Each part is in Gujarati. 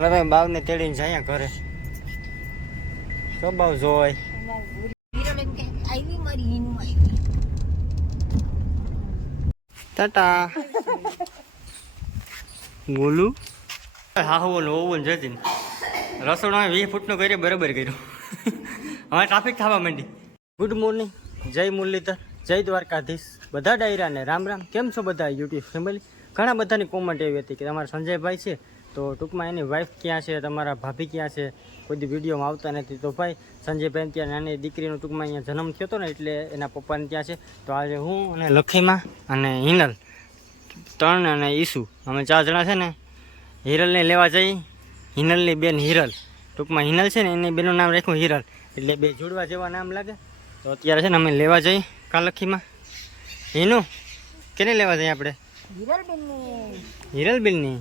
હવે બાવને તેડીને જાય ઘરે. તો બાવ જોય ટાટા. બોલું? હા હું ઓવન જતી રસોડા વીસ ફૂટનું કર્યું બરાબર કર્યું. હવે ટ્રાફિક થવા માંડી. ગુડ મોર્નિંગ જય મુરલીધર જય દ્વારકાધીશ. બધા ડાયરાને રામ રામ. કેમ છો બધા યુટ્યુબ ફેમિલી ઘણા બધાની કોમેન્ટ એવી હતી કે તમારા સંજયભાઈ છે તો ટૂંકમાં એની વાઈફ ક્યાં છે, તમારા ભાભી ક્યાં છે, કોઈ વિડીયોમાં આવતા નથી. તો ભાઈ સંજયભાઈ ત્યાં નાની દીકરીનો ટૂંકમાં અહીંયા જન્મ થયો હતો ને, એટલે એના પપ્પાને ત્યાં છે. તો આજે હું અને લખીમાં અને હિનલ ત્રણ અને ઈસુ, અમે ચાર જણા છે ને, હિરલને લેવા જઈ હિનલની બેન હિરલ. ટૂંકમાં હિનલ છે ને, એની બેનનું નામ રાખ્યું હિરલ. એટલે બે જોડવા જેવા નામ લાગે. તો અત્યારે છે ને, અમે લેવા જઈ કાલખીમાં હિનુ, કેને લેવા જઈએ આપણે? હિરલબેનની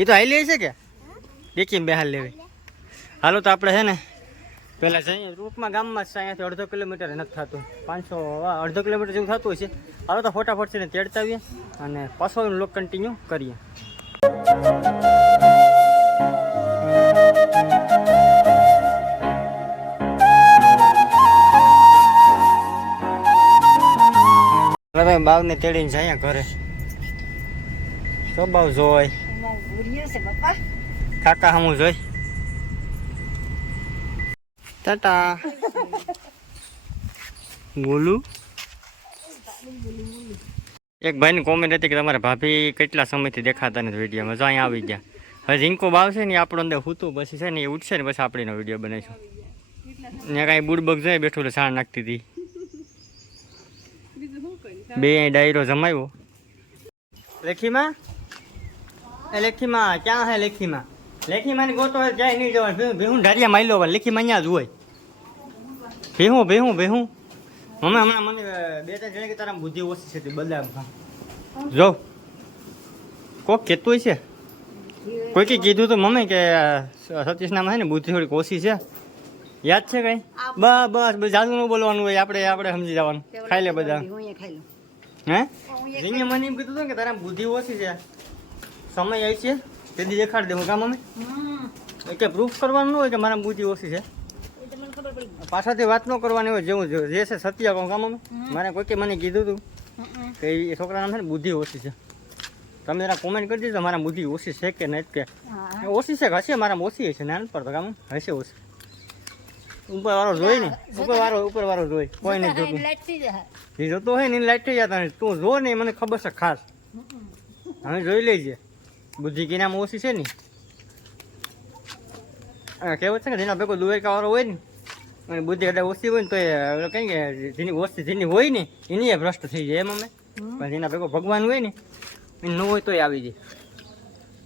એ તો હાલી છે કે? દેખીને બે હાલ લેવી. હાલો તો આપણે છે ને પહેલાં જઈએ. રૂપમાં ગામમાં જ અહીંયાથી અડધો કિલોમીટર નથી થતું. પાંચસો અડધો કિલોમીટર જેવું થતું હોય છે. હાલો તો ફટાફટ છે ને તેડતા આવીએ અને પાછો લોક કન્ટિન્યુ કરીએ. બાવને તેડીને જાય ઘરે. તો બાવ જોય કાકા હું જોઈ ટાટા બોલું એક ભાઈની કોમેન્ટ હતી કે તમારા ભાભી કેટલા સમયથી દેખાતા નથી વિડીયોમાં જો અહીંયા આવી ગયા હવે ઝીંકો બાવશે ને આપણો અંદર હૂતું પછી છે ને એ ઉઠશે ને પછી આપણે એનો વીડિયો બનાવીશું ત્યાં કાંઈ બુડબગ જાય બેઠું એટલે સાણ નાખતી હતી બે ડાયરો જમાવ્યો લેખીમાં લેખીમાં ક્યાં હે લેખીમાં? લેખીમાં ની ગોતો જાય નહીં જવાનું ભેહું ઢારિયા માઇલો હોય લેખીમાં અહીંયા જ હોય. ભેહું ભેહું ભેહું. મમ્મી હમણાં મને બે ત્રણ જણા કે તારા બુદ્ધિ ઓછી છે બધા જો. કોક કહેતું છે. કોઈ કે કીધું તો મમ્મી કે સતીશ નામ હે ને બુદ્ધિ થોડીક ઓછી છે. યાદ છે કઈ? બસ બસ જાદુ નું બોલવાનું હોય આપણે આપણે સમજી જવાનું. ખાઈ લે બધા. હે? જીને મને એમ કીધું હતું કે તારા બુદ્ધિ ઓછી છે. સમય આવી છે. તેથી દેખાડી દેવું કામ અમે? કે પ્રૂફ કરવાનું ન હોય કે મારા બુદ્ધિ ઓછી છે? પાછળથી વાત ન કરવાની હોય જેવું જે છે સત્ય કહું કામ અમે? મારે કોઈ કે મને કીધું હતું કે એ છોકરાના છે ને બુદ્ધિ ઓછી છે. તમે જરા કોમેન્ટ કરી દીધો મારા બુદ્ધિ ઓછી છે કે નહીં કે? ઓછી છે કે હશે? મારા ઓછી હશે નાન પર તો કામ હશે ઓછી. ઉપર વાળો જોઈ ને ઉપર વાળો ઉપર વાળો જોઈ. કોઈ નહીં જોતું. એ જોતો હોય ને લાઈટ થઈ જતા તું જો ને મને ખબર છે ખાસ. હવે જોઈ લેજે. બુદ્ધિ નામ ઓછી છે ને. કહેવત છે ને જેના ભેગો દુવેરકા વાળો હોય ને અને બુદ્ધિ કદાચ ઓછી હોય ને તો એ કઈ કે જેની ઓછી જેની હોય ને એની એ ભ્રષ્ટ થઈ જાય એમ અમે. પણ જેના ભેગો ભગવાન હોય ને એ ન હોય તોય આવી જાય.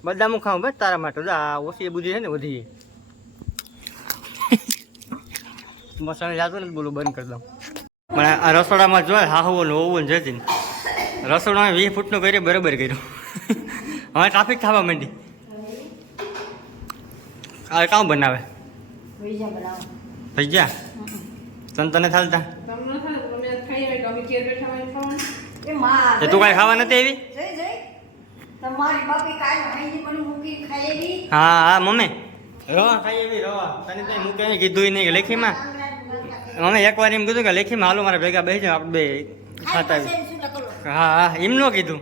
બધા હું ખાઉં બસ તારા માટે. આ ઓછી બુદ્ધિ છે ને વધી જાય. મસાલા જાતું ને બોલું બંધ કરી દઉં. પણ આ રસોડામાં જોય હા હોવું ને જતી રસોડામાં વીસ ફૂટનું કર્યું બરાબર કર્યું. હવે ટ્રાફિક થવા માંડી. આ કામ બનાવે. ભૈયા તને તને થાલતા તે? તું કાંઈ ખાવા નથી એવી હા હા મમ્મી. રવા ખાઈ એવી રવા. તને કઈ મૂકે નહીં કીધું નહીં કે લેખીમાં. અમે એકવાર એમ કીધું કે લેખીમાં હાલો મારા ભેગા બેસી આપણે બે ખાતા. હા હા એમ ન કીધું.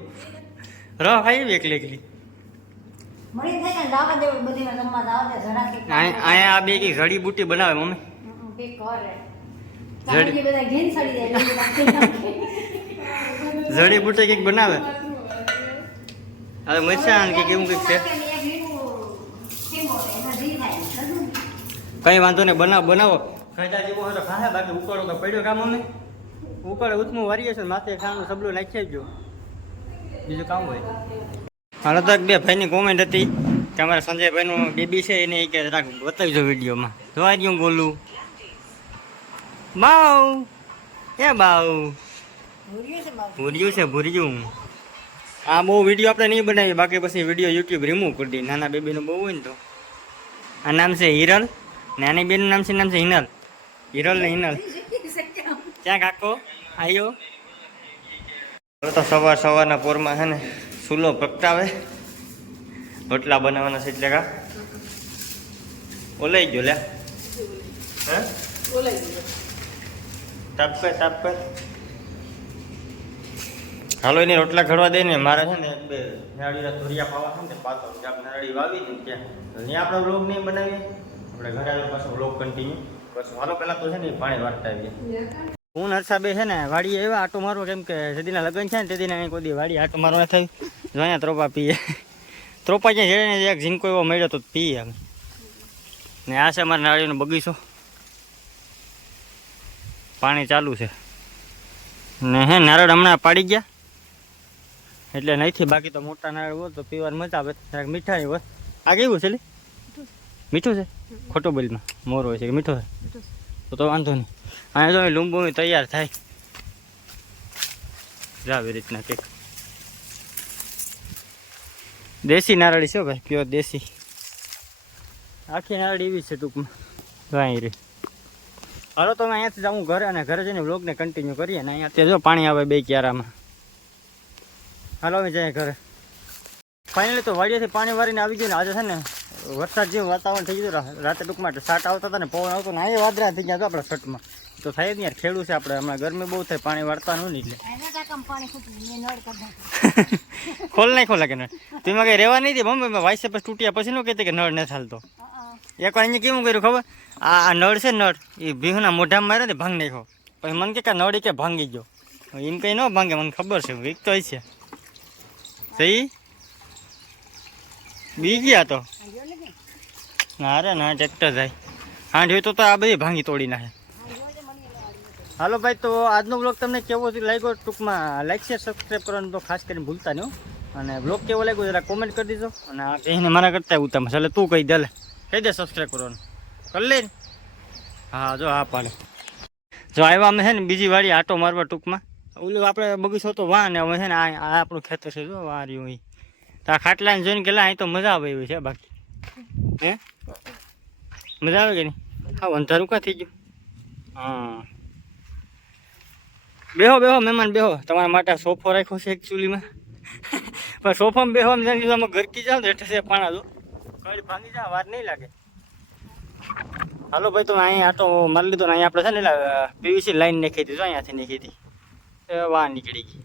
ખાઈ એવી એકલી એકલી. અહીંયા આ બે કઈ જડીબુટી બનાવે મમ્મી. જડીબુટી કંઈક બનાવે. હવે મરચાં કે કેવું કંઈક છે. કઈ વાંધો નહીં બનાવો બનાવો. ખાધા જેવો હોય તો ખાહે બાકી ઉકાળો તો પડ્યો કામ અમે ઉકાળે ઉતમું વારીએ છે માથે ખાવાનું સબલું નાખી આવજો બીજું કામ હોય? હાલો તો બે ભાઈની કોમેન્ટ હતી કે અમારા સંજયભાઈનું બેબી છે એને કે જરાક બતાવજો વિડીયોમાં. જોવા હું બોલું બાઉ એ બાઉ. ભૂર્યું છે ભૂર્યું આ બહુ વીડિયો આપણે નહીં બનાવીએ બાકી પછી વીડિયો યુટ્યુબ રિમૂવ કરી દઈએ. નાના બેબીનું બહુ હોય ને તો. આ નામ છે હિરલ નાની બેનનું નામ છે નામ છે હિનલ. હિરલ ને હિનલ. ક્યાં કાકો આવ્યો તો સવાર સવારના પોરમાં છે ને ચૂલો પ્રગટાવે. રોટલા બનાવવાના છે એટલે કા? ઓલાઈ ગયો લે હે? તાપે તાપ. હાલો એની રોટલા ઘડવા દે ને. મારે છે ને એક બે નાળીના ધોરિયા પાવા છે ને પાતો. જાપ નાળી વાવી ને ત્યાં. ત્યાં આપણે બ્લોગ નહીં બનાવીએ. આપણે ઘરે આવી પાછો બ્લોગ કન્ટિન્યુ પાછું હાલો પહેલાં તો છે ને પાણી વાળતા આવીએ. હું નરસાબે છે ને વાડીએ એવા આટો મારો કેમ કે સદીના લગ્ન છે ને તેદીના અહીં કોઈ વાડી આટો મારવા થઈ. જો અહીંયા ત્રોપા પીએ. ત્રોપા ક્યાં જેડે ને એક ઝીંકો એવો મળ્યો તો પીએ અમે. ને આ છે અમારા નાળીનો બગીચો. પાણી ચાલુ છે. ને હે નારળ હમણાં પાડી ગયા. એટલે નહીંથી બાકી તો મોટા નારળ હોય તો પીવાની મજા આવે. જરાક મીઠાઈ હોય. આ કેવું છે લે? મીઠું છે. ખોટો બોલમાં. મોર હોય છે કે મીઠો છે. તો તો વાંધો નહીં. અહીંયા તો લીંબુ તૈયાર થાય. આવી રીતના કેક દેશી નારળી છે ભાઈ પ્યોર દેશી. આખી નારળી એવી છે ટૂંકમાં. વાંઈ રે. હાલો તો અહીંયાથી જાઉં ઘરે અને ઘરે જઈને વ્લોગને કન્ટિન્યુ કરીએ ને અહીંયા ત્યાં જો પાણી આવે બે ક્યારામાં. હાલો અમે જઈએ ઘરે. ફાઇનલી તો વાડીએથી પાણી વારીને આવી ગયું ને આજે છે ને વરસાદ જેવું વાતાવરણ થઈ ગયું રાતે ટૂંકમાં સાટ આવતા હતા ને પવન આવતો ને અહીંયા વાદળા થઈ ગયા આપણા શર્ટમાં તો થાય જ ને યાર ખેડું છે આપણે. હમણાં ગરમી બહુ થાય પાણી વાળતા નહીં એટલે. ખોલ નહીં ખોલા કે નળ. તેમાં કઈ રહેવા નહીં દે મમ્મી વાઈસે પછી તૂટ્યા પછી નું કહેતી કે નળ નથી હાલતો એક વાર અહીંયા કેવું કર્યું ખબર? આ આ નળ છે નળ એ બિહુના મોઢામાં મારે ને ભાંગ નાખ્યો. પછી મને કે નળ કે ભાંગી ગયો. એમ કઈ ન ભાંગે મને ખબર છે વીક તો છે. સહી? બી ગયા તો? ના રે ના ટ્રેક્ટર જાય. હા જોયું તો તો આ બધી ભાંગી તોડી નાખે. હાલો ભાઈ, તો આજનો બ્લોગ તમને કેવો લાગ્યો ટૂંકમાં? લાઈક શેર સબસ્ક્રાઈબ કરવાનું તો ખાસ કરીને ભૂલતા નહીં. અને બ્લોગ કેવો લાગ્યો જરા કોમેન્ટ કરી દીધો અને એને મારા કરતા ઉતામ ચાલે તું કહી દે કહી દે સબસ્ક્રાઈબ કરવાનું. કરી લે હા, જો, હા, પાડે. જો, આવ્યા અમે છે ને બીજી વાળી આટો મારવા ટૂંકમાં. ઓલું આપણે બગીચો તો વાહ ને હવે છે ને આ આપણું ખેતર છે, જો વાં રહ્યું અહીં તો આ ખાટલાને જોઈને ગયેલા અહીં તો મજા આવે એવી છે, બાકી. હે? મજા આવે કે નહીં? હા, અંધારું ક્યાં થઈ ગયું? હા. બેહો બેહો મહેમાન બેહો. તમારા માટે સોફો રાખ્યો છે એકચ્યુઅલીમાં પણ સોફામાં બેહવામાં જાણી તમે ઘરકી જાઓ ને એટલે છે પાણા જો. કઈ ભાંગી જાય વાર નહીં લાગે. હાલો ભાઈ તો અહીંયા આટો મારી લીધો ને અહીંયા આપણે છે ને પીવીસી લાઈન નાખી દીધું અહીંયાથી નાખી હતી એ વાહ નીકળી ગઈ.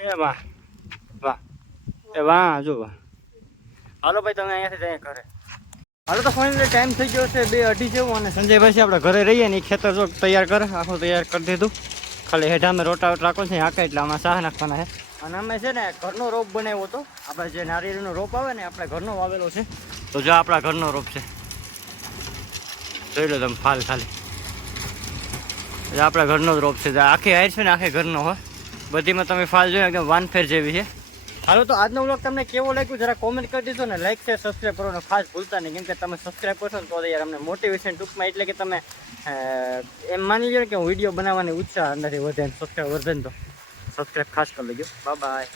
એ વાહ વાહ. એ વાહ જો વાહ. હાલો ભાઈ તમે અહીંયાથી જઈએ ઘરે. હાલો તો ફાઇનલી ટાઈમ થઈ ગયો છે બે અઢી જેવું અને સંજયભાઈ છે આપણે ઘરે રહીએ ને ખેતર જો તૈયાર કરે આખું તૈયાર કરી દીધું. ખાલી હેઠા અમે રોટા રાખો છે આખા એટલે આમાં સાહ નાખવાના છે. અને અમે છે ને ઘરનો રોપ બનાવ્યો હતો. આપણે જે નારિયેળીનો રોપ આવે ને, આપણે ઘરનો વાવેલો છે. તો જો આપણા ઘરનો રોપ છે. જોઈ લો તમે ફાલ ખાલી. આપણા ઘરનો જ રોપ છે. આખી હાઈટ છે ને, આખે ઘરનો હોય બધીમાં તમે ફાલ જોયો એકદમ વાનફેર જેવી છે. હાલો, તો આજનો વ્લોગ તમને કેવો લાગ્યો જરા કોમેન્ટ કરી દીધો ને લાઈક શેર સબસ્ક્રાઈબ કરવાનું ખાસ ભૂલતા નહીં. કેમ કે તમે સબસ્ક્રાઈબ કરશો ને તો યાર અમને મોટિવેશન ટૂંકમાં એટલે કે તમે એમ માની લો કે હું વીડિયો બનાવવાની ઉત્સાહ અંદરથી વધે સબસ્ક્રાઈબ વધે તો. સબસ્ક્રાઈબ ખાસ કરી લેજો. Bye bye